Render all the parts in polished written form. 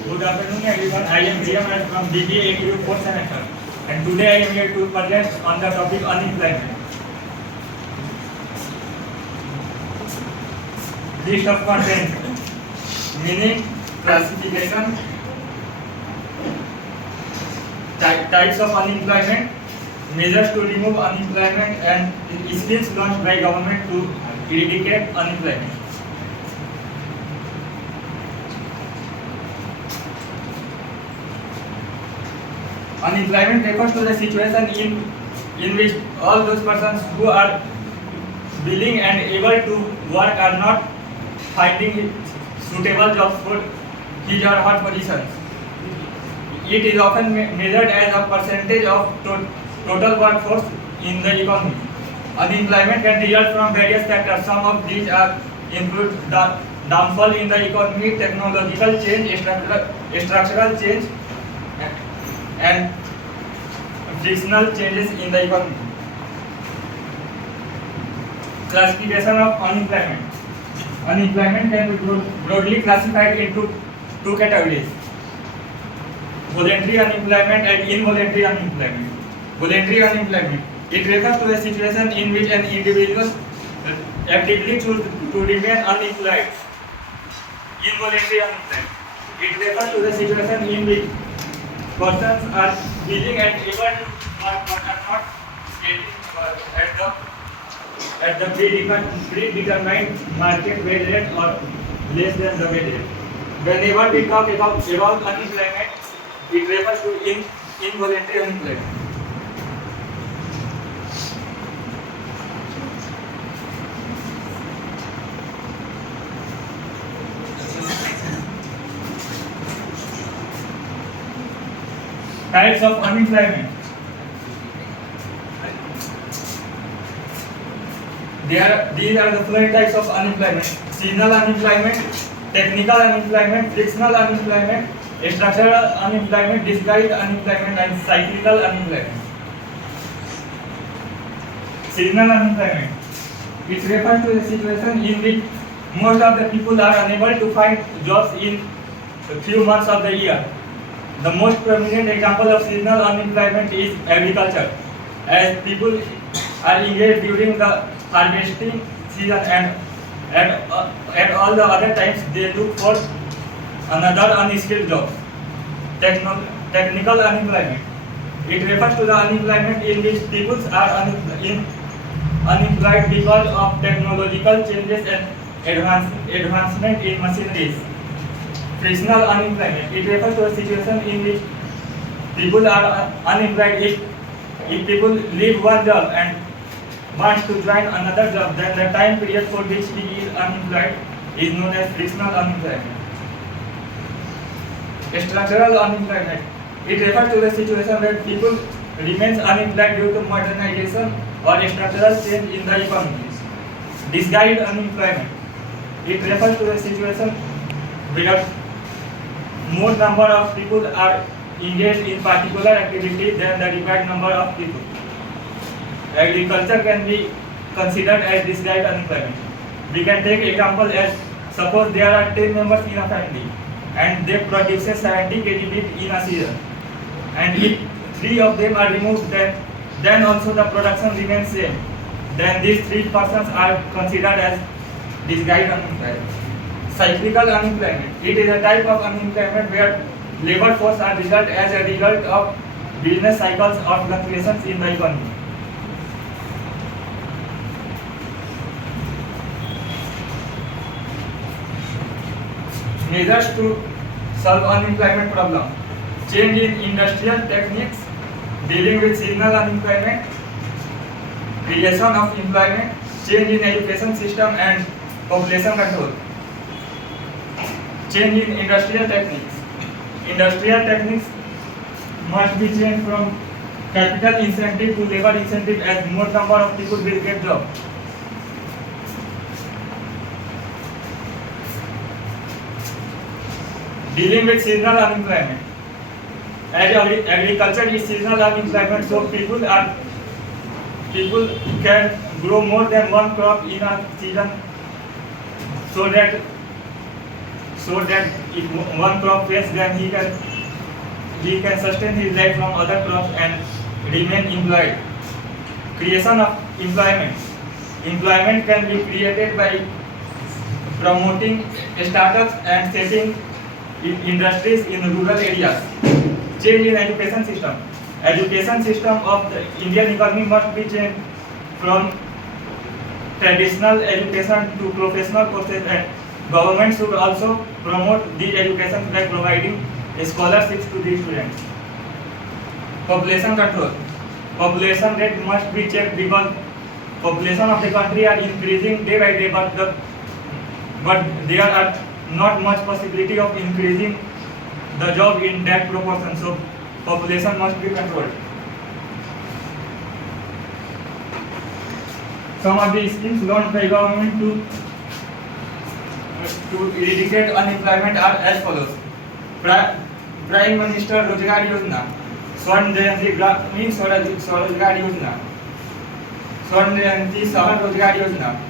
Good afternoon, everyone. I am Riyam from BBA AQ 4th semester, and today I am here to present on the topic unemployment. List of content: meaning, classification, types of unemployment, measures to remove unemployment, and schemes launched by government to eradicate unemployment. Unemployment refers to the situation in which all those persons who are willing and able to work are not finding suitable jobs for his or her positions. It is often measured as a percentage of total workforce in the economy. Unemployment can result from various factors. Some of these include the downfall in the economy, technological change, structural change, and frictional changes in the economy. Classification of unemployment. Unemployment can be broadly classified into two categories: voluntary unemployment and involuntary unemployment. Voluntary unemployment. It refers to a situation in which an individual actively chooses to remain unemployed. Involuntary unemployment. It refers to the situation in which persons are willing and able to work but are not getting at the predetermined market wage rate or less than the wage rate. Whenever we talk about unemployment, it refers to involuntary unemployment. Types of unemployment. These are the following types of unemployment: seasonal unemployment, technical unemployment, frictional unemployment, structural unemployment, disguised unemployment, and cyclical unemployment. Seasonal unemployment. It refers to a situation in which most of the people are unable to find jobs in a few months of the year. The most prominent example of seasonal unemployment is agriculture, as people are engaged during the harvesting season and all the other times they look for another unskilled job. Technical unemployment. It refers to the unemployment in which people are unemployed because of technological changes and advancement in machineries. Frictional unemployment. It refers to a situation in which people are unemployed if people leave one job and wants to join another job, then the time period for which he is unemployed is known as frictional unemployment. Structural unemployment. It refers to the situation where people remains unemployed due to modernization or structural change in the economy. Disguised unemployment. It refers to the situation where more number of people are engaged in particular activity than the required number of people. Agriculture can be considered as disguised unemployment. We can take example as suppose there are 10 members in a family and they produce 70 kg wheat in a season, and if 3 of them are removed, then also the production remains same. Then these 3 persons are considered as disguised unemployment. Cyclical unemployment. It is a type of unemployment where labor force are result as a result of business cycles or fluctuations in the economy. Measures to solve unemployment problem: change in industrial techniques, dealing with seasonal unemployment, creation of employment, change in education system, and population control. Change in industrial techniques. Industrial techniques must be changed from capital incentive to labor incentive as more number of people will get job. Dealing with seasonal unemployment. As agriculture is seasonal unemployment, so people can grow more than one crop in a season so that if one crop fails, then he can sustain his life from other crops and remain employed. Creation of employment. Employment can be created by promoting startups and setting industries in rural areas. Change in education system. Education system of the Indian economy must be changed from traditional education to professional courses, and government should also promote the education by providing scholarships to the students. Population control. Population rate must be checked because population of the country are increasing day by day, but there are not much possibility of increasing the job in that proportion. So population must be controlled. Some of the schemes launched by government to eradicate unemployment are as follows. Prime Minister Rozgar Yojana, Swarn Jayanti Gramin Swarozgar Yojana, Swarn Jayanti Sahar Rozgar Yojana,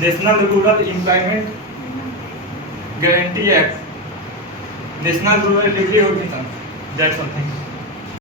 National Rural Employment Guarantee Act, National Rural Livelihood Mission. That's all. Thank you.